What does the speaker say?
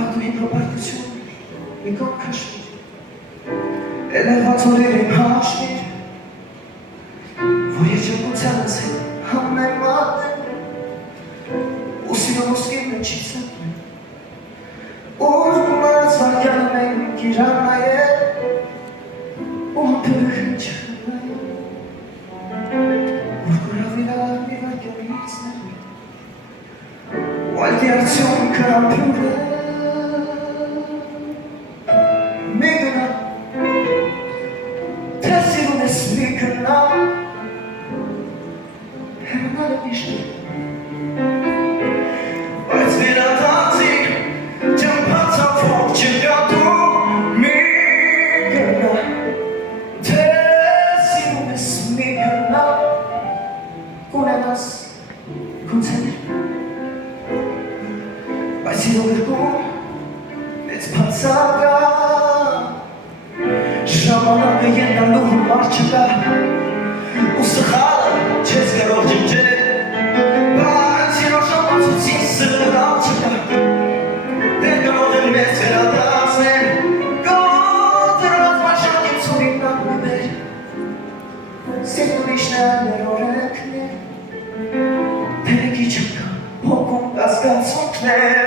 Աղդուհի հոպարտություն մի կոք քաշվիր Էլեղացորերին հաշվիր Որ երջանկությանս հետ համեն մատեն Ու սիրո ոսկին մեջից ընկնեն Ուր մած վարկյանը մենք իրան նայել Ու համբերը խնչը նայել Որ կորավիրար մի վարկյանից ներմի Ու այլդի արդյունքը ամպյուր է Մի գնա Թե սիրուն ես մի գնա Հեռանալ է միշտ Բայց վերադարձիր Ջամփացավ ողջ չգատու Մի գնա Թե սիրուն ես մի գնա Կունենաս կունցեներ Բայց սիրո գրկում մեծ բացակա Ժամանակը ետալու համար չկա Ու սխալը չես կարող ջնջել Բայց սիրո ժամացուցին սրավ չկա Դեր կարող եմ մեզ վերադարձնել Կոտրված մաշակիմ ծուրին նամուներ Սիրտ ուրիշներ մեր օրենքներ Տերեկի չկա հոգում կասկացունքներ